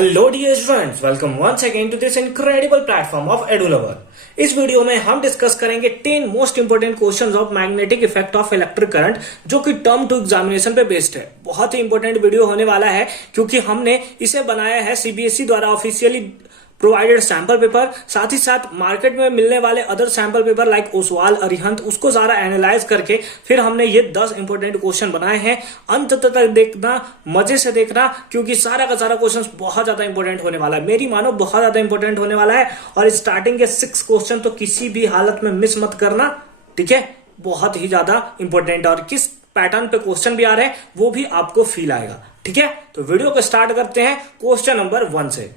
Hello dear students, welcome once again to this incredible platform of Edulever. इस video में हम discuss करेंगे 10 most important questions of magnetic effect of electric current, जो कि term two examination पे based है। बहुत ही इंपॉर्टेंट वीडियो होने वाला है क्योंकि हमने इसे बनाया है सीबीएसई द्वारा ऑफिशियली प्रोवाइडेड सैंपल पेपर, साथ ही साथ मार्केट में मिलने वाले other sample paper like Oswal, Arihant, उसको सारा एनालाइज करके फिर हमने ये 10 इंपोर्टेंट क्वेश्चन बनाए हैं। अंत तक देखना, मजे से देखना, क्योंकि सारा का सारा क्वेश्चन बहुत ज्यादा इंपॉर्टेंट होने वाला है। मेरी मानो बहुत ज्यादा इंपॉर्टेंट होने वाला है। और स्टार्टिंग के 6 क्वेश्चन तो किसी भी हालत में मिस मत करना, ठीक है। बहुत ही ज्यादा इंपॉर्टेंट और किस पैटर्न पे क्वेश्चन भी आ रहे हैं वो भी आपको फील आएगा, ठीक है। तो वीडियो को स्टार्ट करते हैं क्वेश्चन नंबर 1 से।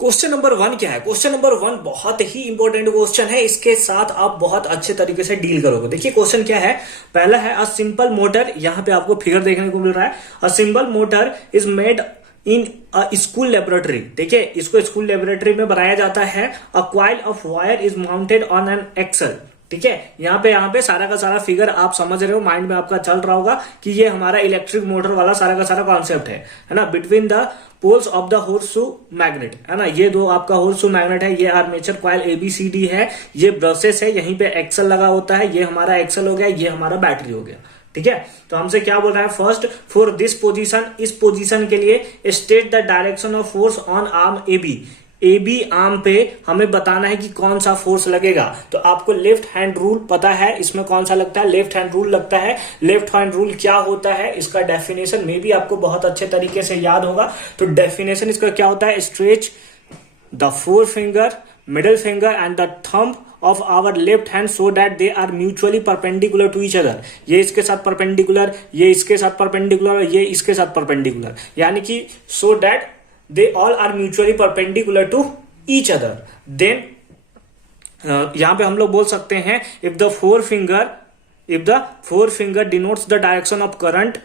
क्वेश्चन नंबर 1 क्या है? क्वेश्चन नंबर 1 बहुत ही इंपॉर्टेंट क्वेश्चन है। इसके साथ आप बहुत अच्छे तरीके से डील करोगे। देखिए क्वेश्चन क्या है। पहला है अ सिंपल मोटर, यहां पे आपको फिगर देखने को मिल रहा है। A simple motor is made in a school laboratory. देखिए इसको स्कूल लेबोरेटरी में बनाया जाता है। A coil of wire is mounted on an axle, ठीक है। यहाँ पे सारा का सारा फिगर आप समझ रहे हो, माइंड में आपका चल रहा होगा कि ये हमारा इलेक्ट्रिक मोटर वाला सारा का सारा कॉन्सेप्ट है ना। Between the poles of the horseshoe magnet, है ना। ये दो आपका होर्सशू मैग्नेट है, ये आर्मेचर कॉइल ABCD है, ये ब्रशेस है, यहीं पे एक्सल लगा होता है। ये हमारा एक्सल हो गया, ये हमारा बैटरी हो गया, ठीक है। तो हमसे क्या बोल रहा है? फर्स्ट, फॉर दिस पोजीशन, इस पोजीशन के लिए state the direction of force on arm AB arm पे हमें बताना है कि कौन सा फोर्स लगेगा। तो आपको लेफ्ट हैंड रूल पता है, इसमें कौन सा लगता है? लेफ्ट हैंड रूल लगता है। लेफ्ट हैंड रूल क्या होता है, इसका डेफिनेशन में भी आपको बहुत अच्छे तरीके से याद होगा। तो डेफिनेशन इसका क्या होता है? Stretch the four finger, middle finger and the thumb of our left hand so that they are mutually perpendicular to each other. ये इसके साथ परपेंडिकुलर, ये इसके साथ परपेंडिकुलर और ये इसके साथ परपेंडिकुलर, यानी कि so that they all are mutually perpendicular to each other. Then यहां पे हम लोग बोल सकते हैं if the forefinger denotes the direction of current,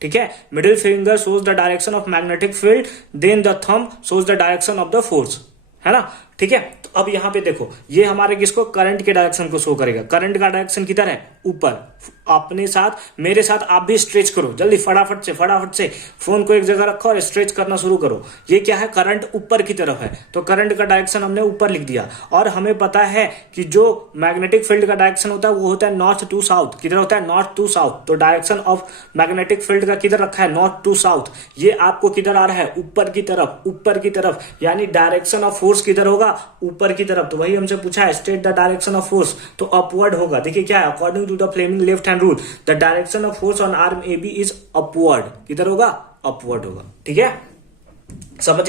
ठीक है, middle finger shows the direction of magnetic field, then the thumb shows the direction of the force, है ना, ठीक है। तो अब यहां पे देखो, ये हमारे किसको? करंट के डायरेक्शन को शो करेगा। करंट का डायरेक्शन किधर है? ऊपर। अपने साथ, मेरे साथ आप भी स्ट्रेच करो जल्दी, फटाफट से फोन को एक जगह रखो और स्ट्रेच करना शुरू करो। ये क्या है? करंट ऊपर की तरफ है, तो करंट का डायरेक्शन हमने ऊपर लिख दिया। और हमें पता है कि जो मैग्नेटिक फील्ड का डायरेक्शन होता है वो होता है नॉर्थ टू साउथ। किधर होता है? North to south. तो डायरेक्शन ऑफ मैग्नेटिक फील्ड का किधर रखा है? North to south. ये आपको किधर आ रहा है? ऊपर की तरफ, यानी डायरेक्शन ऑफ फोर्स किधर होगा? ऊपर की तरफ। तो वही हमसे पूछा है, state the direction of force, तो अपवर्ड होगा। देखिए क्या है? According to the Fleming left hand rule the direction of force on arm AB is upward. किधर होगा? अपवर्ड होगा, ठीक है। समझ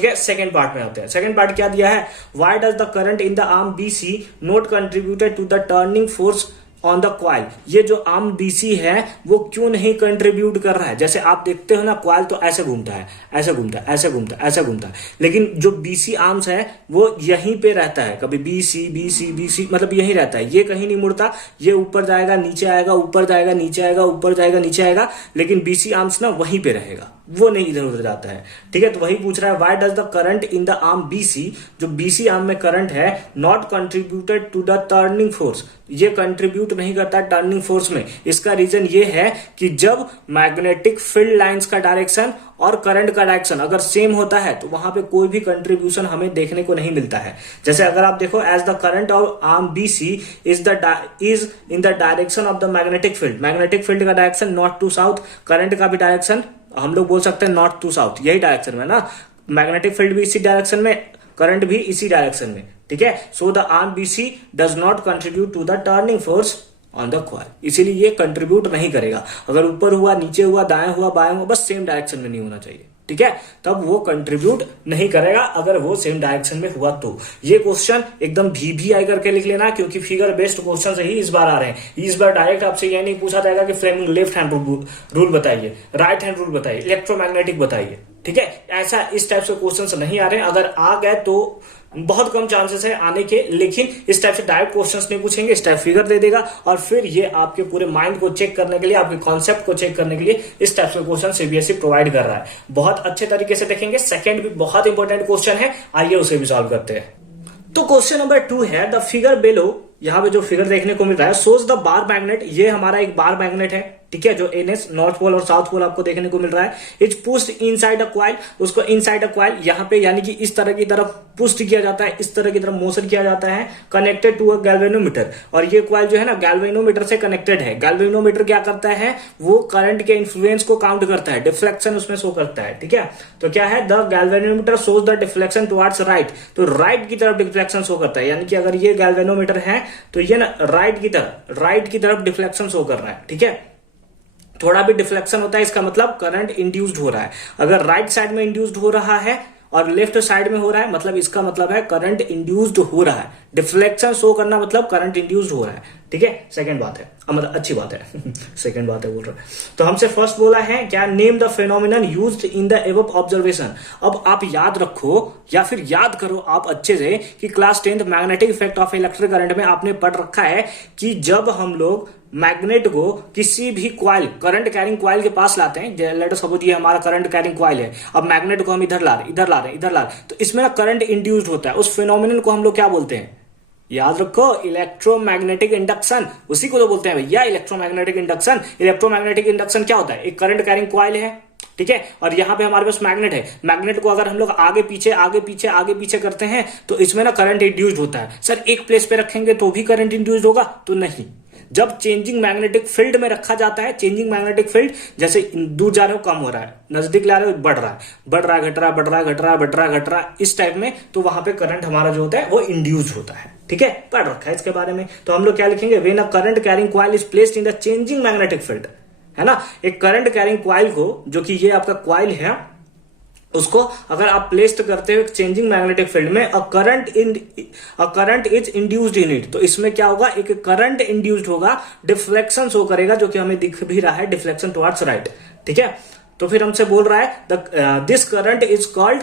गए। सेकंड पार्ट में आते हैं। सेकंड पार्ट क्या दिया है? Why does the current in the arm BC not contributed to the turning force on the coil. ये जो आर्म BC है वो क्यों नहीं कंट्रीब्यूट कर रहा है? जैसे आप देखते हो ना, क्वाइल तो ऐसे घूमता है, ऐसे घूमता है, लेकिन जो BC आर्म्स है वो यहीं पे रहता है। कभी BC मतलब यहीं रहता है, ये कहीं नहीं मुड़ता। ये ऊपर जाएगा, नीचे आएगा, ऊपर जाएगा, नीचे आएगा, ऊपर जाएगा, नीचे आएगा, लेकिन BC आर्म्स ना वहीं पे रहेगा, वो नहीं इधर उधर जाता है, ठीक है। तो वही पूछ रहा है, why does the current in the arm BC, जो BC आर्म में करंट है, not contributed to the turning force, ये कंट्रीब्यूट नहीं करता टर्निंग फोर्स में। इसका रीजन ये है कि जब मैग्नेटिक फील्ड लाइंस का डायरेक्शन और करंट का डायरेक्शन अगर सेम होता है तो वहां पे कोई भी कंट्रीब्यूशन हमें देखने को नहीं मिलता है। जैसे अगर आप देखो, as the current of arm BC is in the direction of the magnetic field का direction north to south, current का भी डायरेक्शन हम लोग बोल सकते हैं नॉर्थ टू साउथ, यही डायरेक्शन में ना। मैग्नेटिक फील्ड भी इसी डायरेक्शन में, करंट भी इसी डायरेक्शन में, ठीक है। So the arm BC does not contribute to the turning force on the coil, इसीलिए ये कंट्रीब्यूट नहीं करेगा। अगर ऊपर हुआ, नीचे हुआ, दाएं हुआ, बाएं हुआ, बस सेम डायरेक्शन में नहीं होना चाहिए, ठीक है, तब वो कंट्रीब्यूट नहीं करेगा। अगर वो सेम डायरेक्शन में हुआ तो ये क्वेश्चन एकदम VVI करके लिख लेना, क्योंकि फिगर बेस्ड क्वेश्चन ही इस बार आ रहे हैं। इस बार डायरेक्ट आपसे ये नहीं पूछा जाएगा कि फ्लेमिंग लेफ्ट हैंड रूल बताइए, राइट हैंड रूल बताइए, इलेक्ट्रोमैग्नेटिक बताइए, ठीक है। ऐसा इस टाइप से क्वेश्चन नहीं आ रहे हैं। अगर आ गए तो बहुत कम चांसेस है आने के, लेकिन इस टाइप से डायरेक्ट क्वेश्चंस नहीं पूछेंगे, इस टाइप फिगर दे देगा और फिर ये आपके पूरे माइंड को चेक करने के लिए, आपके कॉन्सेप्ट को चेक करने के लिए इस टाइप से क्वेश्चन CBSE प्रोवाइड कर रहा है। बहुत अच्छे तरीके से देखेंगे। सेकंड भी बहुत इंपॉर्टेंट क्वेश्चन है, आइए उसे भी सॉल्व करते हैं। तो क्वेश्चन नंबर 2 है, द फिगर बिलो, यहां पे जो फिगर देखने को मिल रहा है, सोज द बार मैग्नेट, ये हमारा एक बार मैग्नेट है, ठीक है, जो NS नॉर्थ पोल और साउथ पोल आपको देखने को मिल रहा है, is pushed inside a coil, उसको इनसाइड अ कॉइल यहाँ पे यानी कि इस तरह की तरफ पुश्ड किया जाता है, इस तरह की तरफ मोशन किया जाता है, कनेक्टेड टू अ गैल्वेनोमीटर। और ये कॉइल जो है ना गैल्वेनोमीटर से कनेक्टेड है। गैल्वेनोमीटर क्या करता है, वो करंट के इन्फ्लुएंस को काउंट करता है, डिफ्लेक्शन उसमें शो करता है। ठीक है, तो क्या है, the galvanometer shows the deflection towards right, तो राइट की तरफ डिफ्लेक्शन शो करता है। यानी कि अगर ये गैल्वेनोमीटर है तो ये ना राइट की तरफ डिफ्लेक्शन शो कर रहा है। ठीक है, थोड़ा भी डिफ्लेक्शन होता है इसका मतलब करंट इंड्यूस्ड हो रहा है। अगर राइट साइड में इंड्यूस्ड हो रहा है और लेफ्ट साइड में हो रहा है, मतलब इसका मतलब है करंट इंड्यूस्ड हो रहा है। डिफ्लेक्शन शो करना मतलब करंट इंड्यूस्ड हो रहा है। ठीक है, सेकंड बात है, मतलब अच्छी बात है सेकंड बात है बोल रहा है। तो हमसे फर्स्ट बोला है क्या, name the phenomenon used in the above observation. अब आप याद रखो या फिर याद करो आप अच्छे से कि class 10th magnetic effect of electric current में आपने पढ़ रखा है कि जब हम लोग मैग्नेट को किसी भी कॉइल, करंट कैरिंग कॉइल के पास लाते हैं, लेट अस सपोज ये हमारा करंट कैरिंग कॉइल है, अब मैग्नेट को हम इधर ला रहे हैं, तो इसमें ना करंट इंड्यूस्ड होता है। उस फिनोमिनन को हम लोग क्या बोलते हैं, याद रखो, इलेक्ट्रोमैग्नेटिक इंडक्शन, उसी को तो बोलते हैं भैया इलेक्ट्रोमैग्नेटिक इंडक्शन। इलेक्ट्रोमैग्नेटिक इंडक्शन क्या होता है, एक करंट कैरिंग कॉइल है, ठीक है, और यहां पे हमारे पास मैग्नेट है। मैग्नेट को अगर हम लोग आगे पीछे करते हैं तो इसमें ना करंट इंड्यूस्ड होता है। सर एक प्लेस पे रखेंगे तो भी करंट इंड्यूस्ड होगा, तो नहीं। जब चेंजिंग मैग्नेटिक फील्ड में रखा जाता है, चेंजिंग मैग्नेटिक फील्ड, जैसे दूर जा रहे हो कम हो रहा है, नजदीक ला रहे हो बढ़ रहा है, घट रहा है, इस टाइप में, तो वहां पे करंट हमारा जो होता है वो इंड्यूस होता है। ठीक है, पढ़ रखा है इसके बारे में। तो हम लोग क्या लिखेंगे, when a current carrying coil is placed in the changing magnetic field, है ना। एक करंट कैरिंग कॉइल को, जो कि ये आपका कॉइल है, उसको अगर आप प्लेस्ड करते हो चेंजिंग मैग्नेटिक फील्ड में, a current is induced in it, तो इसमें क्या होगा, एक करंट इंड्यूस्ड होगा, डिफ्लेक्शन शो करेगा, जो कि हमें दिख भी रहा है, डिफ्लेक्शन टुवर्ड्स राइट। ठीक है, तो फिर हमसे बोल रहा है this current is called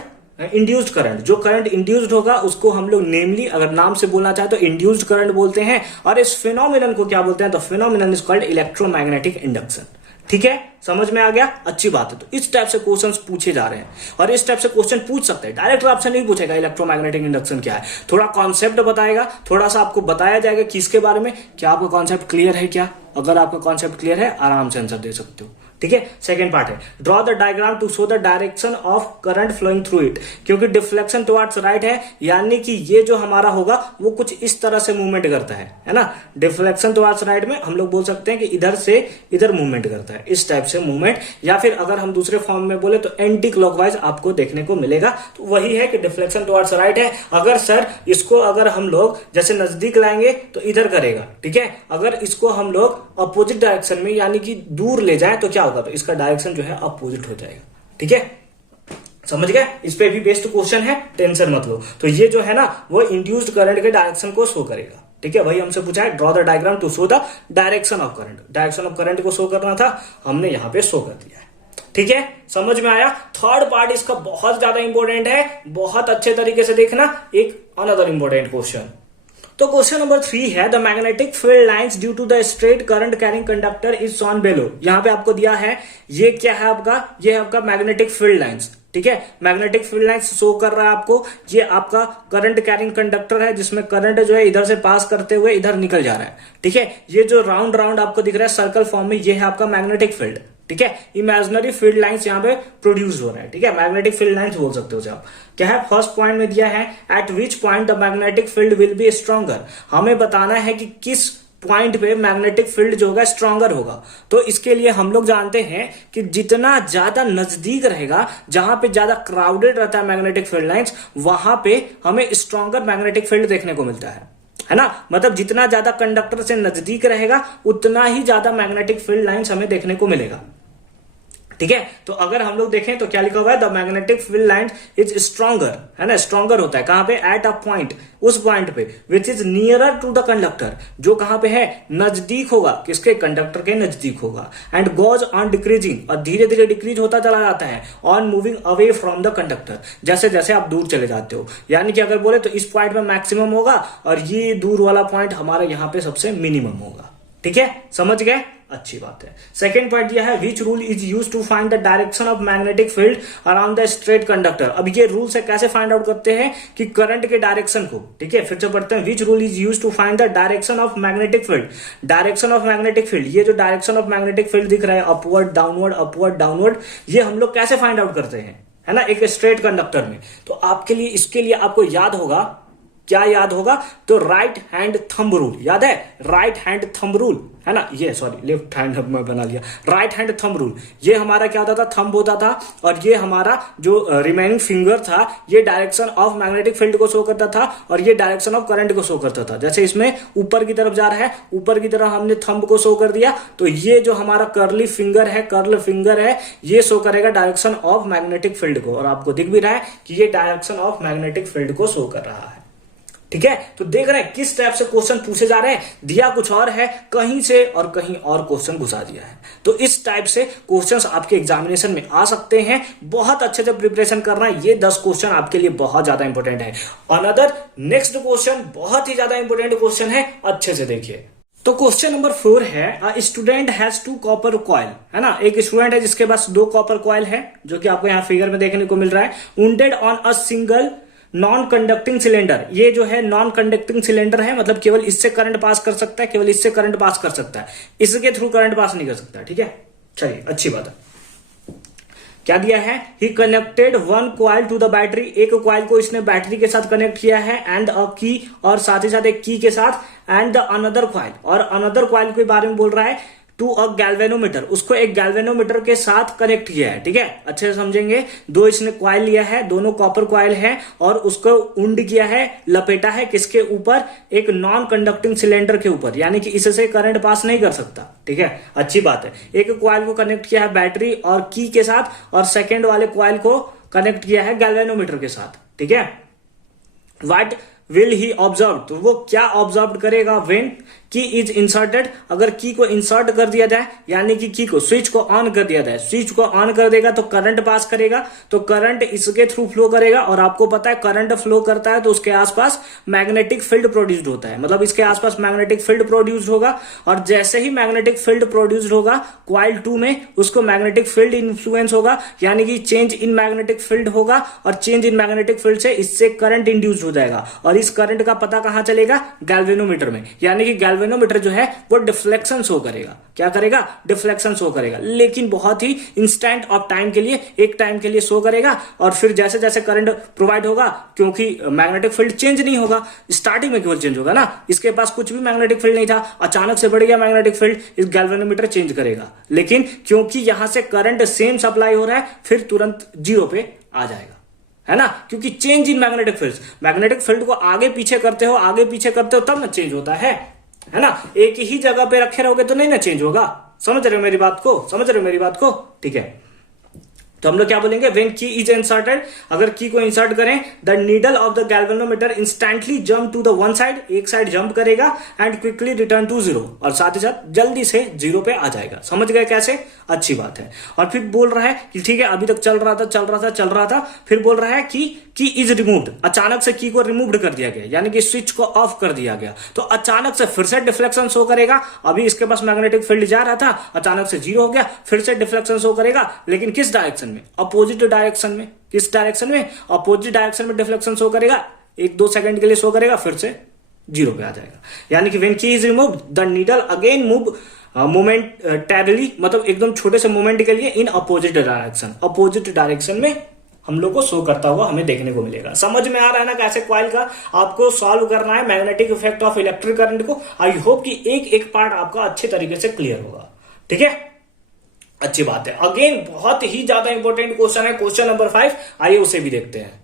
induced current. जो करंट इंड्यूस्ड होगा उसको हम लोग नेमली, अगर नाम से बोलना चाहे तो इंड्यूस्ड करंट बोलते हैं, और इस फिनोमिनन को क्या बोलते हैं, तो phenomenon is called electromagnetic induction. ठीक है, समझ में आ गया, अच्छी बात है। तो इस टाइप से क्वेश्चंस पूछे जा रहे हैं, और इस टाइप से क्वेश्चन पूछ सकते हैं। डायरेक्ट आपसे नहीं पूछेगा इलेक्ट्रोमैग्नेटिक इंडक्शन क्या है, थोड़ा कॉन्सेप्ट बताएगा, थोड़ा सा आपको बताया जाएगा किसके बारे में। क्या आपका कॉन्सेप्ट क्लियर है क्या? अगर आपका कॉन्सेप्ट क्लियर है, आराम से आंसर दे सकते हो। ठीक है, सेकंड पार्ट है, draw the diagram to show the direction of current flowing through it. क्योंकि डिफ्लेक्शन टुवर्ड्स राइट है, यानी कि ये जो हमारा होगा वो कुछ इस तरह से मूवमेंट करता है ना। डिफ्लेक्शन टुवर्ड्स राइट में हम लोग बोल सकते हैं कि इधर से इधर मूवमेंट करता है, इस टाइप से मूवमेंट, या फिर अगर हम दूसरे फॉर्म में बोले तो एंटी क्लॉकवाइज आपको देखने को मिलेगा। तो वही है कि डिफ्लेक्शन टुवर्ड्स राइट है। अगर सर इसको अगर हम लोग जैसे नजदीक लाएंगे तो इधर करेगा, ठीक है, अगर इसको हम लोग अपोजिट डायरेक्शन में यानी कि दूर ले जाए तो क्या होगा, तो इसका डायरेक्शन जो है अपोजिट हो जाएगा। ठीक है, समझ गए, इस पे भी बेस्ट क्वेश्चन है, टेंशन मत लो। तो ये जो है ना वो इंड्यूस्ड करंट के डायरेक्शन को शो करेगा। ठीक है, वही हमसे पूछा है, draw the diagram to show the direction of current. Direction of current को शो करना था, हमने यहां पे शो कर दिया है। ठीक है, समझ में आया। थर्ड पार्ट इसका बहुत ज्यादा इंपॉर्टेंट है, बहुत अच्छे तरीके से देखना। एक अनदर इंपॉर्टेंट क्वेश्चन, तो क्वेश्चन नंबर 3 है, the magnetic field lines due to the straight current carrying conductor is shown below. यहां पे आपको दिया है, ये क्या है आपका, ये है आपका मैग्नेटिक फील्ड लाइंस। ठीक है, मैग्नेटिक फील्ड लाइंस शो कर रहा है आपको, ये आपका करंट कैरिंग कंडक्टर है, जिसमें करंट जो है इधर से पास करते हुए इधर निकल जा रहा है। ठीक है, ये जो राउंड राउंड आपको दिख रहा है सर्कल फॉर्म में, ये है आपका मैग्नेटिक फील्ड। ठीक है, इमेजिनरी फील्ड लाइंस यहाँ पे प्रोड्यूस हो रहा है। ठीक है, मैग्नेटिक फील्ड लाइंस बोल सकते हो आप। क्या है, फर्स्ट पॉइंट में दिया है, eight which point the magnetic field will be stronger. हमें बताना है कि किस पॉइंट पे मैग्नेटिक फील्ड जो होगा स्ट्रॉन्गर होगा। तो इसके लिए हम लोग जानते हैं कि जितना ज्यादा नजदीक रहेगा, जहां पे ज्यादा क्राउडेड रहता है मैग्नेटिक फील्ड लाइंस, वहां पे हमें स्ट्रॉन्गर मैग्नेटिक फील्ड देखने को मिलता है ना। मतलब जितना ज्यादा कंडक्टर से नजदीक रहेगा उतना ही ज्यादा मैग्नेटिक फील्ड लाइंस हमें देखने को मिलेगा। ठीक है, तो अगर हम लोग देखें तो क्या लिखा हुआ है, the magnetic field line is stronger, है ना। स्ट्रॉन्गर होता है कहां पे, एट अ पॉइंट, उस पॉइंट पे, which is nearer to the conductor, जो कहां पे है, नजदीक होगा, किसके, कंडक्टर के नजदीक होगा। एंड गोज ऑन डिक्रीजिंग, और धीरे धीरे डिक्रीज होता चला जाता है, on moving away from the conductor, जैसे जैसे आप दूर चले जाते हो। यानी कि अगर बोले तो इस पॉइंट में मैक्सिमम होगा और ये दूर वाला पॉइंट हमारा यहां पे सबसे मिनिमम होगा। ठीक है, समझ गए, अच्छी बात है। सेकेंड पॉइंट यह है, which rule is use to find the direction of magnetic field around the straight conductor. अब ये रूल से कैसे फाइंड आउट करते हैं कि करंट के डायरेक्शन को, ठीक है, फिर से पढ़ते हैं। Which rule is use to find the direction of magnetic field, direction of magnetic field, ये जो डायरेक्शन ऑफ मैग्नेटिक फील्ड दिख रहा है अपवर्ड डाउनवर्ड, ये हम लोग कैसे फाइंड आउट करते हैं, है ना, एक स्ट्रेट कंडक्टर में। तो आपके लिए, इसके लिए आपको याद होगा, क्या याद होगा, तो राइट हैंड थंब रूल याद है, राइट हैंड थंब रूल, है ना, ये सॉरी लेफ्ट हैंड में बना लिया, राइट हैंड थंब रूल। ये हमारा क्या होता था, थंब होता था, और ये हमारा जो रिमेनिंग फिंगर था ये डायरेक्शन ऑफ मैग्नेटिक फील्ड को शो करता था और ये डायरेक्शन ऑफ करंट को शो करता था। जैसे इसमें ऊपर की तरफ जा रहा है, ऊपर की तरफ हमने थंब को शो कर दिया, तो ये जो हमारा कर्ल फिंगर है ये शो करेगा डायरेक्शन ऑफ मैग्नेटिक फील्ड को, और आपको दिख भी रहा है कि ये डायरेक्शन ऑफ मैग्नेटिक फील्ड को शो कर रहा है। ठीक है, तो देख रहे हैं किस टाइप से क्वेश्चन पूछे जा रहे हैं, दिया कुछ और है, कहीं से और कहीं और क्वेश्चन घुसा दिया है। तो इस टाइप से क्वेश्चंस आपके एग्जामिनेशन में आ सकते हैं, बहुत अच्छे से प्रिपरेशन करना। ये 10 क्वेश्चन आपके लिए बहुत ज्यादा इंपॉर्टेंट है। अनदर नेक्स्ट क्वेश्चन बहुत ही ज्यादा इंपॉर्टेंट क्वेश्चन है, अच्छे से देखिए। तो क्वेश्चन नंबर 4 है, स्टूडेंट हैज 2 कॉपर कॉइल, है ना, एक स्टूडेंट है जिसके पास 2 कॉपर कॉइल है, जो कि आपको यहाँ फिगर में देखने को मिल रहा है। Wounded on a single non conducting cylinder, ये जो है नॉन कंडक्टिंग सिलेंडर है, मतलब केवल इससे करंट पास कर सकता है, केवल इससे करंट पास कर सकता है, इसके थ्रू करंट पास नहीं कर सकता। ठीक है, चलिए अच्छी बात है। क्या दिया है, he connected 1 coil to the battery, एक कॉइल को इसने बैटरी के साथ कनेक्ट किया है, एंड अ की, और साथ ही साथ एक की के साथ, एंड द अनदर कॉइल, और अनदर कॉइल के बारे में बोल रहा है, टू अ गैल्वेनोमीटर, उसको एक गैल्वेनोमीटर के साथ कनेक्ट किया है। ठीक है, अच्छे से समझेंगे। 2 इसने कॉइल लिया है, दोनों कॉपर कॉइल है, और उसको उंड किया है, लपेटा है किसके ऊपर, एक नॉन कंडक्टिंग सिलेंडर के ऊपर, यानी कि इससे करंट पास नहीं कर सकता। ठीक है, अच्छी बात है। एक कॉइल को कनेक्ट किया है बैटरी और की के साथ, और सेकेंड वाले कॉइल को कनेक्ट किया है गैल्वेनोमीटर के साथ। ठीक है, व्हाट विल ही ऑब्जर्व, तो वो क्या ऑब्जर्व करेगा, व्हेन की इज इंसर्टेड, अगर की को इंसर्ट कर दिया जाए, यानी कि की को, स्विच को ऑन कर दिया जाए, स्विच को ऑन कर देगा तो करंट पास करेगा, तो करंट इसके थ्रू फ्लो करेगा, और आपको पता है करंट फ्लो करता है तो उसके आसपास मैग्नेटिक फील्ड प्रोड्यूस्ड होता है, मतलब इसके आसपास मैग्नेटिक फील्ड प्रोड्यूस्ड होगा, और जैसे ही मैग्नेटिक फील्ड प्रोड्यूस्ड होगा कॉइल 2 में, उसको मैग्नेटिक फील्ड इन्फ्लुएंस होगा, यानी कि चेंज इन मैग्नेटिक फील्ड होगा, और चेंज इन मैग्नेटिक फील्ड से इससे करंट इंड्यूस हो जाएगा, और इस करंट का पता कहां चलेगा, गैल्वेनोमीटर में, यानी कि गैल्वेनोमीटर जो है वो डिफ्लेक्शन शो करेगा। क्या करेगा, डिफ्लेक्शन शो करेगा, लेकिन बहुत ही इंस्टेंट ऑफ टाइम के लिए, एक टाइम के लिए शो करेगा, और फिर जैसे जैसे करंट प्रोवाइड होगा, क्योंकि मैग्नेटिक फील्ड चेंज नहीं होगा, स्टार्टिंग में केवल चेंज होगा ना, इसके पास कुछ भी मैग्नेटिक फील्ड नहीं था, अचानक से बढ़ गया मैग्नेटिक फील्ड, इस गैल्वेनोमीटर चेंज करेगा, लेकिन क्योंकि यहां से करंट सेम सप्लाई हो रहा है, फिर तुरंत 0 पे आ जाएगा, है ना, क्योंकि change in magnetic field, magnetic field को आगे पीछे करते हो तब ना चेंज होता है ना, एक ही जगह पे रखे रहोगे तो नहीं ना चेंज होगा। समझ रहे हो मेरी बात को, ठीक है। तो हम लोग क्या बोलेंगे, व्हेन की इज इंसर्टेड, अगर की को इंसर्ट करें, the needle of the galvanometer instantly jump to the one side, एक साइड जंप करेगा, एंड क्विकली रिटर्न टू 0, और साथ ही साथ जल्दी से 0 पे आ जाएगा। समझ गए कैसे, अच्छी बात है। और फिर बोल रहा है कि ठीक है, अभी तक चल रहा था, फिर बोल रहा है कि की इज रिमूव्ड, अचानक से की को रिमूव्ड कर दिया गया, यानी कि स्विच को ऑफ कर दिया गया, तो अचानक से फिर से डिफ्लेक्शन शो करेगा। अभी इसके पास मैग्नेटिक फील्ड जा रहा था, अचानक से 0 हो गया, फिर से डिफ्लेक्शन शो करेगा, लेकिन किस डायरेक्शन में, अपोजिट डायरेक्शन में। किस डायरेक्शन में, अपोजिट डायरेक्शन में डिफ्लेक्शन शो करेगा, 1-2 सेकंड के लिए शो करेगा, फिर से 0 पे आ जाएगा। यानी कि व्हेन की is removed the needle again move momentarily, मतलब एकदम छोटे से मोमेंट के लिए इन अपोजिट डायरेक्शन में हम लोग को शो करता हुआ हमें देखने को मिलेगा। समझ में आ रहा है ना कैसे कॉइल का आपको सॉल्व करना है, magnetic effect of electric current को। आई होप कि एक पार्ट आपका अच्छे तरीके से क्लियर होगा। ठीक है, अच्छी बात है। अगेन बहुत ही ज्यादा इंपॉर्टेंट क्वेश्चन है, क्वेश्चन नंबर 5, आइए उसे भी देखते हैं।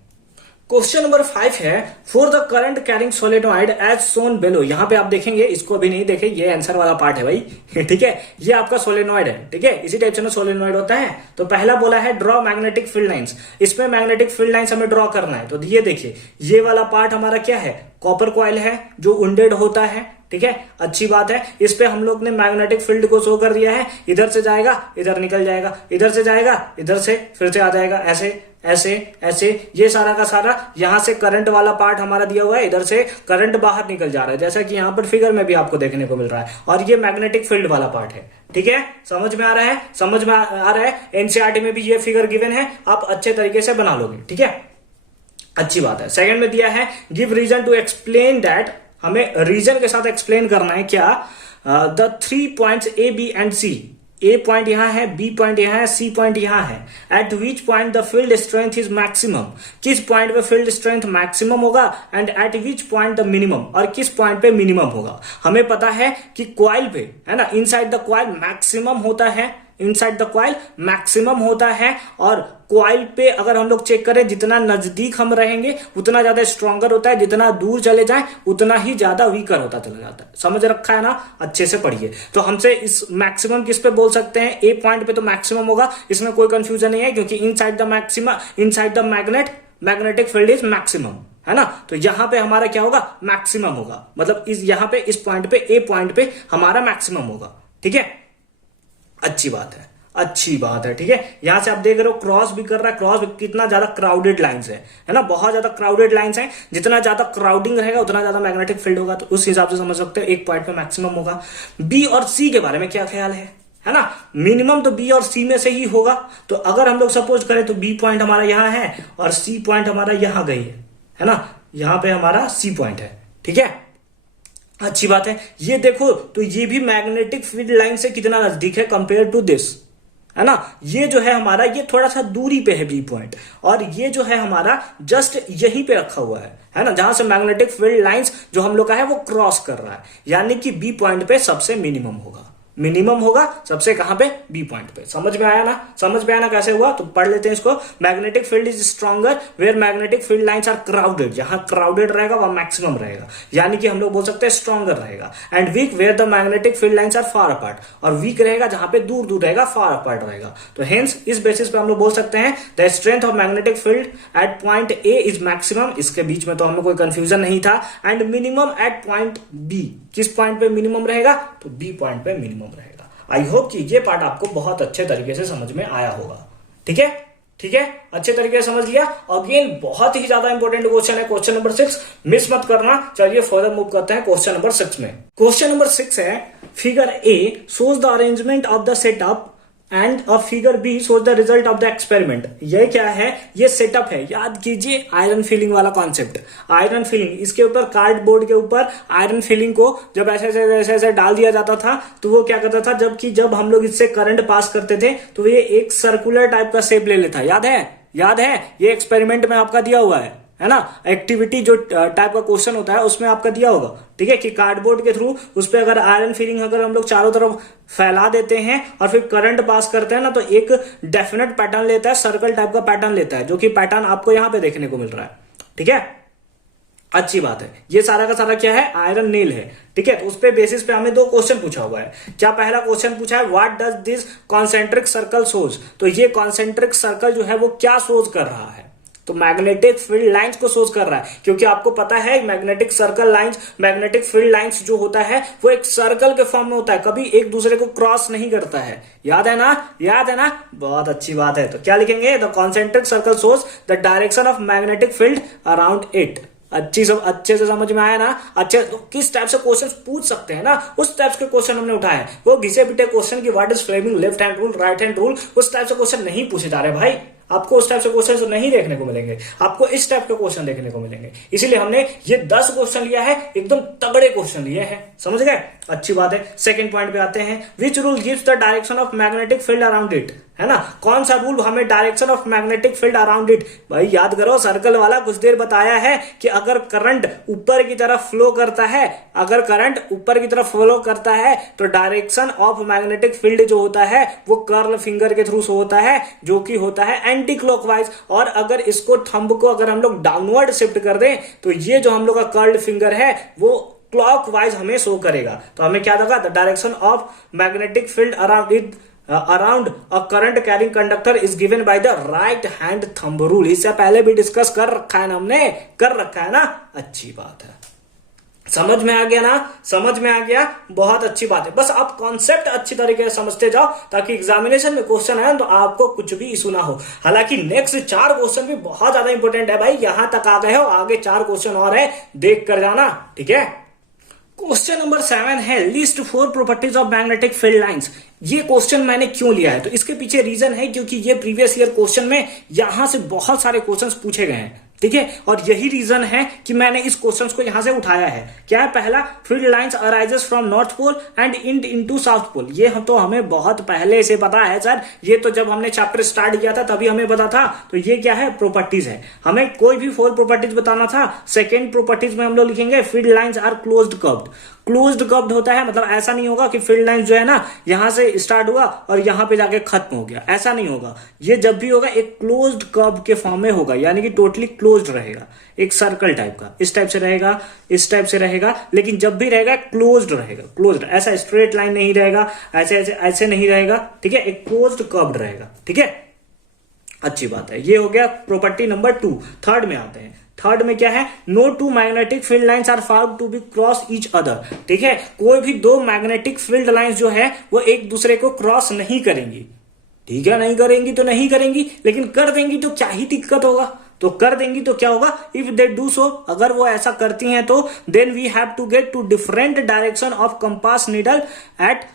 क्वेश्चन नंबर 5 है, for the current carrying solenoid as shown below. यहां पे आप देखेंगे, इसको अभी नहीं देखे, ये आंसर वाला पार्ट है भाई ठीक है, ये आपका सोलेनॉइड है। ठीक है, इसी टाइप से ना सोलेनॉइड होता है। तो पहला बोला है ड्रॉ मैग्नेटिक फील्ड लाइंस, इसमें मैग्नेटिक फील्ड लाइंस हमें ड्रॉ करना है। तो ये देखिए, ये वाला पार्ट हमारा क्या है, कॉपर कॉइल है जो उंडेड होता है। ठीक है, अच्छी बात है। इस पे हम लोग ने मैग्नेटिक फील्ड को शो कर दिया है, इधर से जाएगा इधर निकल जाएगा, इधर से जाएगा इधर से फिर से आ जाएगा, ऐसे ऐसे ऐसे, ये सारा का सारा यहां से करंट वाला पार्ट हमारा दिया हुआ है, इधर से करंट बाहर निकल जा रहा है, जैसा कि यहां पर फिगर में भी आपको देखने को मिल रहा है, और ये मैग्नेटिक फील्ड वाला पार्ट है। ठीक है, समझ में आ रहा है, समझ में आ रहा है। एनसीईआरटी में भी ये फिगर गिवन है, आप अच्छे तरीके से बना लोगे। ठीक है, अच्छी बात है। सेकंड में दिया है give reason to explain that, हमें रीजन के साथ एक्सप्लेन करना है क्या, the 3 points A B and C, A point यहां है, बी पॉइंट यहां है, सी पॉइंट यहां है, eight which point the field strength is maximum, किस पॉइंट पे फील्ड स्ट्रेंथ मैक्सिमम होगा, and eight which point the minimum, और किस पॉइंट पे मिनिमम होगा। हमें पता है कि कॉइल पे है ना, इनसाइड द कॉइल मैक्सिमम होता है, इनसाइड द कॉइल मैक्सिमम होता है, और कॉइल पे अगर हम लोग चेक करें जितना नजदीक हम रहेंगे उतना ज्यादा स्ट्रॉन्गर होता है, जितना दूर चले जाएं उतना ही ज्यादा वीकर होता चला जाता है। समझ रखा है ना, अच्छे से पढ़िए। तो हमसे इस मैक्सिमम किस पे बोल सकते हैं, ए पॉइंट पे तो मैक्सिमम होगा, इसमें कोई कंफ्यूजन नहीं है, क्योंकि inside the maximum, inside the magnetic field is maximum, है ना। तो यहां पे हमारा क्या होगा, मैक्सिमम होगा, मतलब इस यहां पे इस पॉइंट पे ए पॉइंट पे हमारा मैक्सिमम होगा। ठीक है, अच्छी बात है, अच्छी बात है। ठीक है, यहां से आप देख रहे हो क्रॉस भी कर रहा है, क्रॉस कितना ज्यादा क्राउडेड लाइंस है ना, बहुत ज्यादा क्राउडेड लाइंस हैं, जितना ज्यादा क्राउडिंग रहेगा उतना ज्यादा मैग्नेटिक फील्ड होगा, तो उस हिसाब से समझ सकते हो एक पॉइंट पे मैक्सिमम होगा। बी और सी के बारे में क्या ख्याल है ना, मिनिमम तो बी और सी में से ही होगा। तो अगर हम लोग सपोज करें तो बी पॉइंट हमारा यहां है और सी पॉइंट हमारा यहां गई है ना, यहां पे हमारा सी पॉइंट है। ठीक है, अच्छी बात है। ये देखो तो ये भी मैग्नेटिक फील्ड लाइन से कितना नजदीक है कंपेयर टू दिस, है ना। ये जो है हमारा, ये थोड़ा सा दूरी पे है बी पॉइंट, और ये जो है हमारा जस्ट यहीं पे रखा हुआ है ना, जहां से मैग्नेटिक फील्ड लाइंस जो हम लोग का है वो क्रॉस कर रहा है, यानी कि बी पॉइंट पे सबसे मिनिमम होगा, मिनिमम होगा सबसे कहां पे, बी पॉइंट पे। समझ में आया ना, समझ में आया ना कैसे हुआ, तो पढ़ लेते हैं इसको। Magnetic field is stronger where magnetic field lines are crowded, जहां क्राउडेड रहेगा वहां मैक्सिमम रहेगा, यानी कि हम लोग बोल सकते हैं स्ट्रॉन्गर रहेगा। And weak where the magnetic field lines are far apart, और वीक रहेगा जहां पे दूर दूर रहेगा, फार अपार्ट रहेगा। तो हेंस इस बेसिस पे हम लोग बोल सकते हैं the strength of magnetic field at point A is maximum, इसके बीच में तो हमें कोई कंफ्यूजन नहीं था, and minimum at point B, किस पॉइंट पे मिनिमम रहेगा, तो बी पॉइंट पे मिनिमम रहेगा। आई होप कि ये पार्ट आपको बहुत अच्छे तरीके से समझ में आया होगा। ठीक है, ठीक है, अच्छे तरीके से समझ लिया। अगेन बहुत ही ज्यादा इंपॉर्टेंट क्वेश्चन है, क्वेश्चन नंबर 6, मिस मत करना। चलिए फर्दर मूव करते हैं क्वेश्चन नंबर 6 में। क्वेश्चन नंबर 6 है figure A shows the arrangement of the setup and a figure B shows the result of the experiment. ये क्या है, ये सेटअप है, याद कीजिए आयरन फिलिंग वाला कॉन्सेप्ट। आयरन फिलिंग, इसके ऊपर कार्डबोर्ड के ऊपर आयरन फिलिंग को जब ऐसे डाल दिया जाता था तो वो क्या करता था, जब हम लोग इससे करंट पास करते थे तो ये एक सर्कुलर टाइप का शेप ले लेता। याद है, याद है, ये एक्सपेरिमेंट में आपका दिया हुआ है ना, एक्टिविटी जो टाइप का क्वेश्चन होता है उसमें आपका दिया होगा। ठीक है, कि कार्डबोर्ड के थ्रू उस पर अगर आयरन फिलिंग अगर हम लोग चारों तरफ फैला देते हैं और फिर करंट पास करते हैं ना, तो एक डेफिनेट पैटर्न लेता है, सर्कल टाइप का पैटर्न लेता है, जो कि पैटर्न आपको यहां पे देखने को मिल रहा है। ठीक है, अच्छी बात है। ये सारा का सारा क्या है, आयरन नेल है। ठीक है, तो उस पे बेसिस पे हमें 2 क्वेश्चन पूछा हुआ है। क्या पहला क्वेश्चन पूछा है, what does this concentric circle shows, तो ये कॉन्सेंट्रिक सर्कल जो है वो क्या शोज कर रहा है, तो मैग्नेटिक फील्ड लाइंस को शोज कर रहा है, क्योंकि आपको पता है magnetic circle lines, magnetic field lines जो होता है वो एक सर्कल के फॉर्म में होता है, कभी एक दूसरे को क्रॉस नहीं करता है। याद है ना, याद है ना, बहुत अच्छी बात है। तो क्या लिखेंगे, the concentric circle shows the direction of magnetic field around it. अच्छे से समझ में आया ना, अच्छे। तो किस टाइप से क्वेश्चन पूछ सकते हैं ना, उस टाइप के क्वेश्चन हमने उठाए। वो घिसे पिटे क्वेश्चन की what is Fleming left hand rule, right hand rule, उस टाइप से क्वेश्चन नहीं पूछे जा रहे भाई। आपको उस टाइप से क्वेश्चन तो नहीं देखने को मिलेंगे, आपको इस टाइप के क्वेश्चन देखने को मिलेंगे। इसीलिए हमने ये 10 क्वेश्चन लिया है, एकदम तगड़े क्वेश्चन लिए हैं, समझ गए, अच्छी बात है। सेकंड पॉइंट पे आते हैं, which rule gives the direction of magnetic field around it, है ना, कौन सा रूल हमें direction of magnetic field around it, भाई याद करो, सर्कल वाला कुछ देर बताया है कि अगर करंट ऊपर की तरफ फ्लो करता है, अगर करंट ऊपर की तरफ फ्लो करता है तो डायरेक्शन ऑफ मैग्नेटिक फील्ड जो होता है वो कर्ल फिंगर के थ्रू होता है, जो कि होता है एंटी क्लॉकवाइज। और अगर इसको थंब को अगर हम लोग डाउनवर्ड शिफ्ट कर दें तो ये जो हम लोग का कर्ल्ड फिंगर है वो क्लॉकवाइज हमें शो करेगा। तो हमें क्या लगा, the direction of magnetic field around it around a current carrying conductor is given by the right hand thumb rule. इससे पहले भी डिस्कस कर रखा है ना, हमने कर रखा है ना, अच्छी बात है। समझ में आ गया ना? समझ में आ गया, बहुत अच्छी बात है। बस आप कॉन्सेप्ट अच्छी तरीके से समझते जाओ ताकि एग्जामिनेशन में क्वेश्चन आए तो आपको कुछ भी इशू ना हो। हालांकि नेक्स्ट 4 क्वेश्चन भी बहुत ज्यादा इंपॉर्टेंट है भाई, यहां तक आ गए हो, आगे 4 क्वेश्चन और है, देख कर जाना, ठीक है। क्वेश्चन नंबर 7 है list 4 properties of magnetic field lines. ये क्वेश्चन मैंने क्यों लिया है, तो इसके पीछे रीजन है क्योंकि ये प्रीवियस ईयर क्वेश्चन में यहां से बहुत सारे क्वेश्चंस पूछे गए हैं, ठीक है। और यही रीजन है कि मैंने इस क्वेश्चंस को यहां से उठाया है। क्या है? पहला, field lines arises from north pole and end into south pole. ये हम तो हमें बहुत पहले से पता है सर, ये तो जब हमने चैप्टर स्टार्ट किया था तभी हमें पता था। तो ये क्या है? प्रॉपर्टीज है। हमें कोई भी 4 प्रॉपर्टीज बताना था। सेकेंड प्रॉपर्टीज में हम लोग लिखेंगे field lines are closed curved. Closed curved होता है मतलब ऐसा नहीं होगा कि फील्ड लाइन जो है ना यहां से स्टार्ट हुआ और यहां पे जाके खत्म हो गया, ऐसा नहीं होगा। ये जब भी होगा एक क्लोज्ड कर्व के फॉर्म में होगा, यानी कि टोटली क्लोज्ड रहेगा, एक सर्कल टाइप का, इस टाइप से रहेगा, इस टाइप से रहेगा, लेकिन जब भी रहेगा क्लोज्ड रहेगा। क्लोज्ड ऐसा स्ट्रेट लाइन नहीं रहेगा, ऐसे ऐसे ऐसे नहीं रहेगा, ठीक है, एक क्लोज्ड कर्व्ड रहेगा, ठीक है। अच्छी बात है, ये हो गया प्रॉपर्टी नंबर 2। थर्ड में आते हैं। थर्ड में क्या है? No two magnetic field lines are found to be cross each other, ठीक है। कोई भी 2 मैग्नेटिक फील्ड लाइंस जो है वो एक दूसरे को क्रॉस नहीं करेंगी, ठीक है। नहीं करेंगी तो नहीं करेंगी, लेकिन कर देंगी तो क्या ही दिक्कत होगा? तो कर देंगी तो क्या होगा? इफ दे डू सो, अगर वो ऐसा करती हैं तो then we have to get two different direction of compass needle at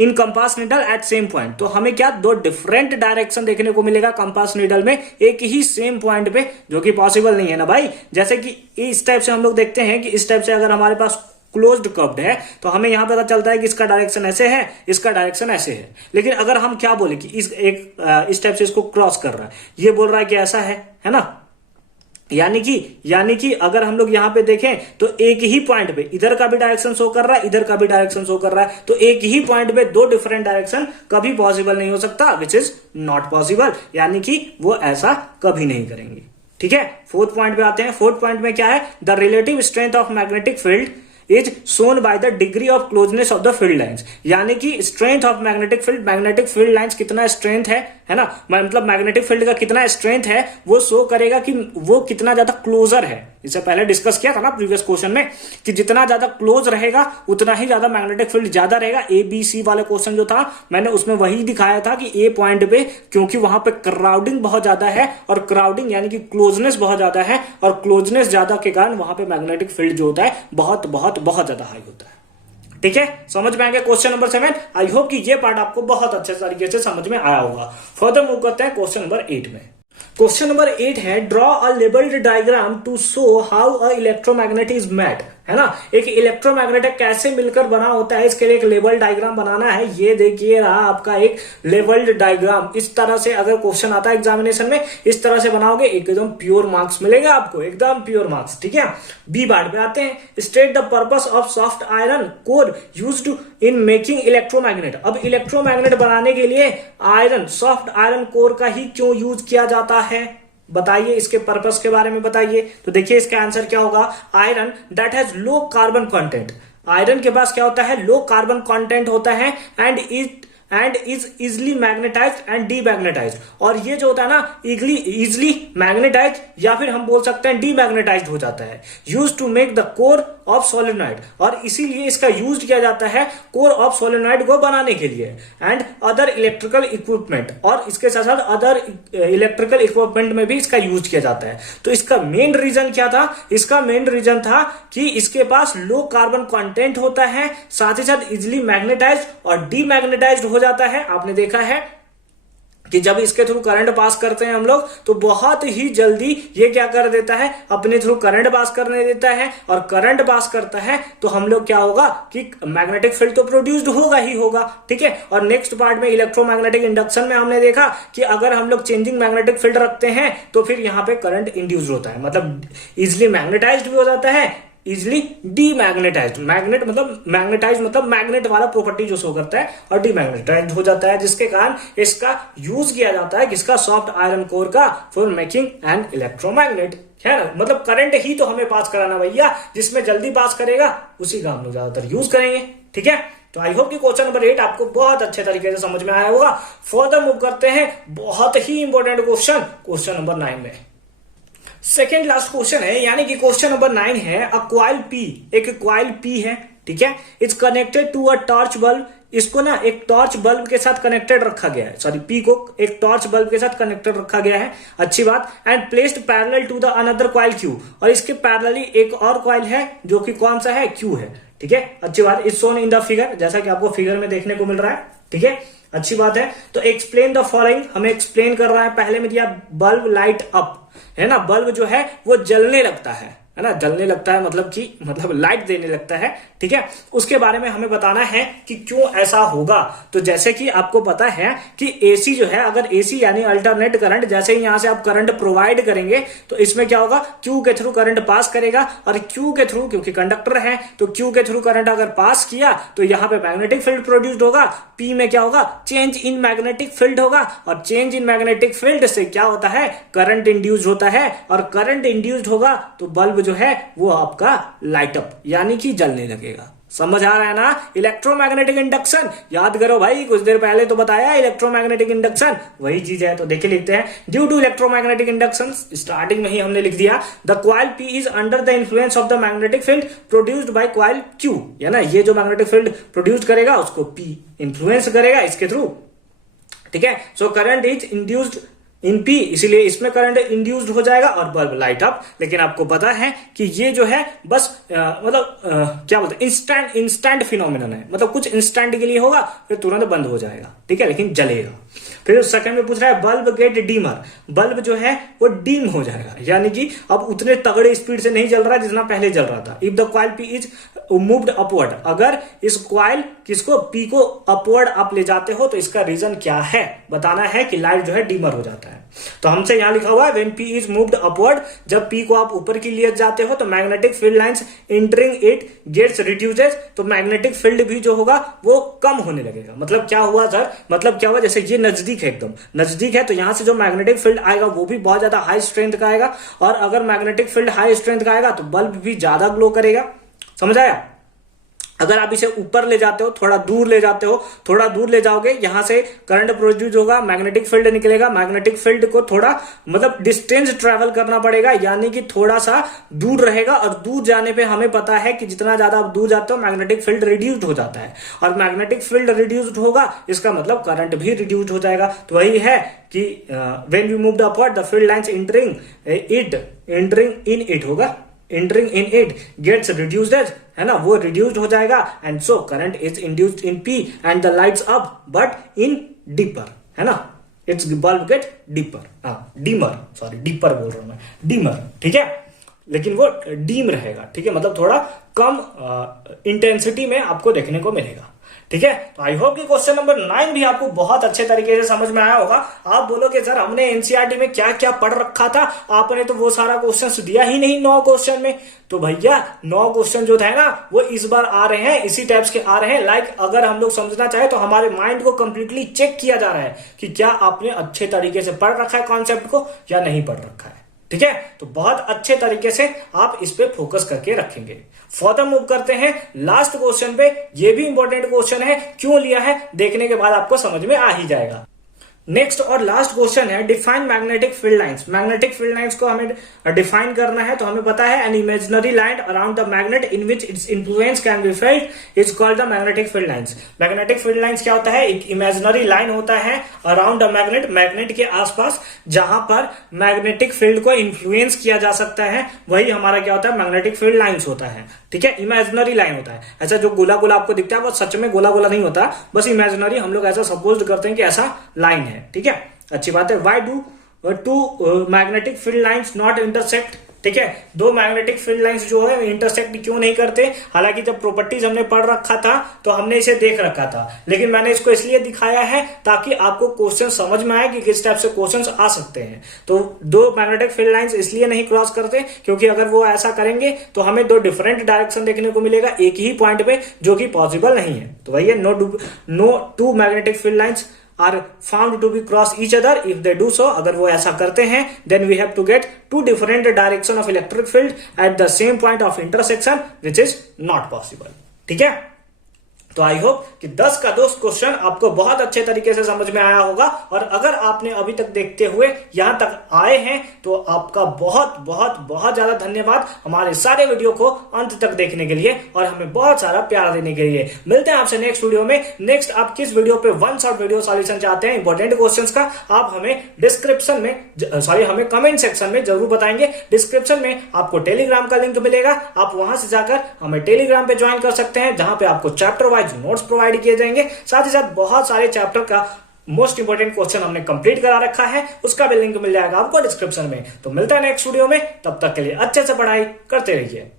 in compass needle at same point. तो हमें क्या 2 डिफरेंट डायरेक्शन देखने को मिलेगा कंपास नीडल में एक ही सेम पॉइंट पे, जो कि पॉसिबल नहीं है ना भाई। जैसे कि इस टाइप से हम लोग देखते हैं कि इस टाइप से अगर हमारे पास क्लोज्ड कर्व्ड है तो हमें यहां पता चलता है कि इसका डायरेक्शन ऐसे है, इसका डायरेक्शन ऐसे है। लेकिन अगर हम क्या बोले कि इस टाइप से इसको क्रॉस कर रहा है, ये बोल रहा है कि ऐसा है ना। यानी कि अगर हम लोग यहां पे देखें तो एक ही पॉइंट पे इधर का भी डायरेक्शन शो कर रहा है, इधर का भी डायरेक्शन शो कर रहा है, तो एक ही पॉइंट पे 2 डिफरेंट डायरेक्शन कभी पॉसिबल नहीं हो सकता, विच इज नॉट पॉसिबल। यानी कि वो ऐसा कभी नहीं करेंगे, ठीक है। 4th पॉइंट पे आते हैं। 4th पॉइंट में क्या है? The relative strength of magnetic field is shown by the degree of closeness of the field lines. यानी कि strength of magnetic field lines कितना स्ट्रेंथ है ना, मतलब मैग्नेटिक फील्ड का कितना स्ट्रेंथ है वो शो करेगा कि वो कितना ज्यादा क्लोजर है। इससे पहले डिस्कस किया था ना प्रीवियस क्वेश्चन में कि जितना ज्यादा क्लोज रहेगा उतना ही ज्यादा मैग्नेटिक फील्ड ज्यादा रहेगा। ABC वाले क्वेश्चन जो था मैंने उसमें वही दिखाया था कि ए पॉइंट पे, क्योंकि वहां पे क्राउडिंग बहुत ज्यादा है, और क्राउडिंग यानी कि क्लोजनेस बहुत ज्यादा है, और क्लोजनेस ज्यादा के कारण वहां पे मैग्नेटिक फील्ड जो होता है बहुत बहुत बहुत ज्यादा हाई होता है, ठीक है। समझ में आ गया क्वेश्चन नंबर 7। आई होप कि ये पार्ट आपको बहुत अच्छे तरीके से समझ में आया होगा। फर्दर मूव करते हैं क्वेश्चन नंबर 8 में। क्वेश्चन नंबर 8 है draw a labelled diagram to show how a electromagnet is made, है ना। एक इलेक्ट्रोमैग्नेटिक कैसे मिलकर बना होता है, इसके लिए एक लेबल डायग्राम बनाना है। ये देखिए रहा आपका एक लेबल्ड डायग्राम। इस तरह से अगर क्वेश्चन आता है एग्जामिनेशन में, इस तरह से बनाओगे एकदम प्योर मार्क्स मिलेगा आपको, एकदम प्योर मार्क्स, ठीक है। बी पार्ट पे आते हैं। State the purpose of soft iron core used in making electromagnet. अब इलेक्ट्रोमैग्नेट बनाने के लिए आयरन, सॉफ्ट आयरन कोर का ही क्यों यूज किया जाता है, बताइए, इसके पर्पस के बारे में बताइए। तो देखिए इसका आंसर क्या होगा? Iron that has low carbon content. Iron के पास क्या होता है? लो कार्बन कंटेंट होता है, and is easily magnetised and demagnetised. और ये जो होता है ना इजिली मैग्नेटाइज्ड या फिर हम बोल सकते हैं डीमैग्नेटाइज्ड हो जाता है। Use to make the core of solenoid, और इसीलिए इसका यूज किया जाता है कोर ऑफ सोलेनॉइड को बनाने के लिए, एंड अदर इलेक्ट्रिकल इक्विपमेंट, और इसके साथ साथ अदर इलेक्ट्रिकल इक्विपमेंट में भी इसका यूज किया जाता है। तो इसका मेन रीजन क्या था? इसका मेन रीजन था कि इसके पास लो कार्बन कंटेंट होता है, साथ ही साथ इजिली मैग्नेटाइज्ड और डीमैग्नेटाइज्ड हो जाता है। आपने देखा है कि जब इसके थ्रू करंट पास करते हैं हम लोग तो बहुत ही जल्दी ये क्या कर देता है? अपने थ्रू करंट पास करने देता है, और करंट पास करता है तो हम लोग क्या होगा कि मैग्नेटिक फील्ड तो प्रोड्यूस्ड होगा ही होगा, ठीक है। और नेक्स्ट पार्ट में इलेक्ट्रोमैग्नेटिक इंडक्शन में हमने देखा कि अगर हम लोग चेंजिंग मैग्नेटिक फील्ड रखते हैं तो फिर यहां पे करंट इंड्यूस होता है, मतलब इजिली मैग्नेटाइज्ड भी हो जाता है, इजिली डीमैग्नेटाइज्ड। मैग्नेटाइज मतलब मैग्नेट वाला प्रॉपर्टी जो शो करता है, और डीमैग्नेटाइज्ड हो जाता है, जिसके कारण इसका यूज किया जाता है किसका? सॉफ्ट आयरन कोर का, फॉर मेकिंग एन इलेक्ट्रोमैग्नेट, है ना। मतलब करंट ही तो हमें पास कराना भैया, जिसमें जल्दी पास करेगा उसी का हम लोग ज्यादातर यूज करेंगे, ठीक है। तो आई होप कि क्वेश्चन नंबर 8 आपको बहुत अच्छे तरीके से समझ में आया होगा। फर्दर मूव करते हैं बहुत ही इंपॉर्टेंट क्वेश्चन नंबर 9 में। सेकेंड लास्ट क्वेश्चन है, यानी कि क्वेश्चन नंबर 9 है, अ कॉइल पी, एक कॉइल पी है, ठीक है, it's connected to a torch bulb, इसको ना एक टॉर्च बल्ब के साथ कनेक्टेड रखा गया है, सॉरी पी को एक टॉर्च बल्ब के साथ कनेक्टेड रखा गया है, अच्छी बात, and placed parallel to the another coil Q, और इसके पैरेलली एक और कॉइल है जो कि कौन सा है, क्यू है, ठीक है, अच्छी बात, is shown in the figure, जैसा कि आपको फिगर में देखने को मिल रहा है, ठीक है, अच्छी बात है। तो एक्सप्लेन द फॉलोइंग, हमें एक्सप्लेन कर रहा है, पहले में दिया बल्ब लाइट अप, है ना, बल्ब जो है वो जलने लगता है ना, जलने लगता है मतलब लाइट देने लगता है, ठीक है, उसके बारे में हमें बताना है कि क्यों ऐसा होगा। तो जैसे कि आपको पता है कि एसी जो है, अगर एसी यानी अल्टरनेट करंट, जैसे ही यहां से आप करंट प्रोवाइड करेंगे तो इसमें क्या होगा, क्यू के थ्रू करंट पास करेगा, और क्यू के थ्रू, क्योंकि कंडक्टर है तो क्यू के थ्रू करंट अगर पास किया तो यहां पे मैग्नेटिक फील्ड प्रोड्यूस्ड होगा, पी में क्या होगा, चेंज इन मैग्नेटिक फील्ड होगा, और चेंज इन मैग्नेटिक फील्ड से क्या होता है, करंट इंड्यूस्ड होता है, और करंट इंड्यूस्ड होगा तो बल्ब जो है वो आपका लाइट अप यानी कि जलने लगेगा। समझ आ रहा है ना, इलेक्ट्रोमैग्नेटिक इंडक्शन याद करो भाई, कुछ देर पहले तो बताया इलेक्ट्रोमैग्नेटिक इंडक्शन वही चीज है। तो देखिए लिखते हैं, due to electromagnetic induction, starting में ही हमने लिख दिया, the coil P is under the influence of the magnetic field produced by coil Q, है ना, ये जो मैग्नेटिक फील्ड प्रोड्यूस करेगा उसको पी इन्फ्लुएंस करेगा इसके थ्रू, ठीक है। सो current is induced in P, इसीलिए इसमें करंट इंड्यूस्ड हो जाएगा और बल्ब लाइट अप। लेकिन आपको पता है कि ये जो है बस क्या बोलते हैं, इंस्टेंट फिनोमिनन है, मतलब कुछ इंस्टेंट के लिए होगा फिर तुरंत बंद हो जाएगा, ठीक है, लेकिन जलेगा। फिर सेकंड में पूछ रहा है, बल्ब गेट डीमर, बल्ब जो है वो डीम हो जाएगा, यानी कि अब उतने तगड़े स्पीड से नहीं जल रहा जितना पहले जल रहा था। If the coil P is moved upward, अगर इस कॉइल किसको, पी को अपवर्ड आप ले जाते हो तो इसका रीजन क्या है, बताना है कि लाइट जो है डीमर हो जाता है। तो हमसे यहां लिखा हुआ है, when P is moved upward, जब पी को आप ऊपर की लिए जाते हो तो magnetic field lines entering it gets reduces, तो मैग्नेटिक फील्ड भी जो होगा वो कम होने लगेगा। मतलब क्या हुआ सर, मतलब क्या हुआ, जैसे ये नजदीक है, एकदम नजदीक है, तो यहां से जो मैग्नेटिक फील्ड आएगा वो भी बहुत ज्यादा हाई स्ट्रेंथ का आएगा, और अगर मैग्नेटिक फील्ड हाई स्ट्रेंथ का आएगा तो बल्ब भी ज्यादा ग्लो करेगा। समझ आया। अगर आप इसे ऊपर ले जाते हो, थोड़ा दूर ले जाते हो, थोड़ा दूर ले जाओगे, यहां से करंट प्रोड्यूस होगा, मैग्नेटिक फील्ड निकलेगा, मैग्नेटिक फील्ड को थोड़ा मतलब डिस्टेंस ट्रेवल करना पड़ेगा, यानी कि थोड़ा सा दूर रहेगा, और दूर जाने पे हमें पता है कि जितना ज्यादा आप दूर जाते हो मैग्नेटिक फील्ड रिड्यूस्ड हो जाता है, और मैग्नेटिक फील्ड रिड्यूस्ड होगा इसका मतलब करंट भी रिड्यूस्ड हो जाएगा। तो वही है कि when we moved upward the field lines entering in it होगा, entering in it gets reduced, है ना, वो रिड्यूस्ड हो जाएगा, and so current is induced in P and the lights up but in deeper, है ना, it's bulb get deeper, dimmer, sorry deeper बोल रहा हूं मैं, डीमर, ठीक है, लेकिन वो डीम रहेगा, ठीक है, मतलब थोड़ा कम इंटेंसिटी में आपको देखने को मिलेगा, ठीक है। तो आई होप कि क्वेश्चन नंबर 9 भी आपको बहुत अच्छे तरीके से समझ में आया होगा। आप बोलोगे सर हमने एनसीईआरटी में क्या क्या पढ़ रखा था, आपने तो वो सारा क्वेश्चन दिया ही नहीं 9 क्वेश्चन में। तो भैया 9 क्वेश्चन जो थे ना वो इस बार आ रहे हैं, इसी टाइप्स के आ रहे हैं। लाइक अगर हम लोग समझना चाहे तो हमारे माइंड को कंप्लीटली चेक किया जा रहा है कि क्या आपने अच्छे तरीके से पढ़ रखा है कॉन्सेप्ट को या नहीं पढ़ रखा है, ठीक है। तो बहुत अच्छे तरीके से आप इस पे फोकस करके रखेंगे। फर्दर मूव करते हैं लास्ट क्वेश्चन पे, ये भी इंपॉर्टेंट क्वेश्चन है, क्यों लिया है देखने के बाद आपको समझ में आ ही जाएगा। नेक्स्ट और लास्ट क्वेश्चन है, define magnetic field lines. Magnetic field lines को हमें डिफाइन करना है, तो हमें पता है an imaginary line around the magnet in which its influence can be felt is called the magnetic field lines. Magnetic field lines क्या होता है, एक इमेजिनरी लाइन होता है अराउंड द मैग्नेट, मैग्नेट के आसपास जहां पर मैग्नेटिक फील्ड को इन्फ्लुएंस किया जा सकता है, वही हमारा क्या होता है, मैग्नेटिक फील्ड लाइंस होता है, ठीक है, इमेजिनरी लाइन होता है। ऐसा जो गोला गोला आपको दिखता है वो सच में गोला गोला नहीं होता, बस इमेजिनरी हम लोग ऐसा सपोज करते हैं कि ऐसा लाइन है, ठीक है, अच्छी बात है। Why do two magnetic field lines not intersect, ठीक है, दो मैग्नेटिक फील्ड लाइंस जो है इंटरसेक्ट क्यों नहीं करते। हालांकि जब प्रॉपर्टीज हमने पढ़ रखा था तो हमने इसे देख रखा था, लेकिन मैंने इसको इसलिए दिखाया है ताकि आपको क्वेश्चन समझ में आए कि किस टाइप से क्वेश्चन आ सकते हैं। तो दो मैग्नेटिक फील्ड लाइंस इसलिए नहीं क्रॉस करते क्योंकि अगर वो ऐसा करेंगे तो हमें दो डिफरेंट डायरेक्शन देखने को मिलेगा एक ही पॉइंट पे, जो कि पॉसिबल नहीं है। तो वही है, no two magnetic field lines are found to be cross each other. If they do so, अगर वो ऐसा करते हैं then we have to get two different direction of electric field at the same point of intersection which is not possible, ठीक है। तो I hope कि 10 का 10 क्वेश्चन आपको बहुत अच्छे तरीके से समझ में आया होगा। और अगर आपने अभी तक देखते हुए यहां तक आए हैं तो आपका बहुत बहुत बहुत ज्यादा धन्यवाद हमारे सारे वीडियो को अंत तक देखने के लिए और हमें बहुत सारा प्यार देने के लिए। मिलते हैं आपसे नेक्स्ट वीडियो में। नेक्स्ट आप किस वीडियो पे वन शॉट वीडियो सॉल्यूशन चाहते हैं इंपॉर्टेंट क्वेश्चंस का, आप हमें डिस्क्रिप्शन में हमें कमेंट सेक्शन में जरूर बताएंगे। डिस्क्रिप्शन में आपको टेलीग्राम का लिंक मिलेगा, आप वहां से जाकर हमें टेलीग्राम पे ज्वाइन कर सकते हैं, जहां पे आपको चैप्टर वाइज नोट्स प्रोवाइड किए जाएंगे। साथ ही साथ बहुत सारे चैप्टर का मोस्ट इंपोर्टेंट क्वेश्चन हमने कंप्लीट करा रखा है, उसका भी लिंक मिल जाएगा आपको डिस्क्रिप्शन में। तो मिलता है नेक्स्ट वीडियो में, तब तक के लिए अच्छे से पढ़ाई करते रहिए।